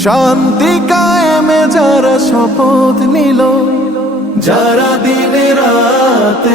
শান্তি কায়েমে যারা শপথ নিল যারা দিনে রাতে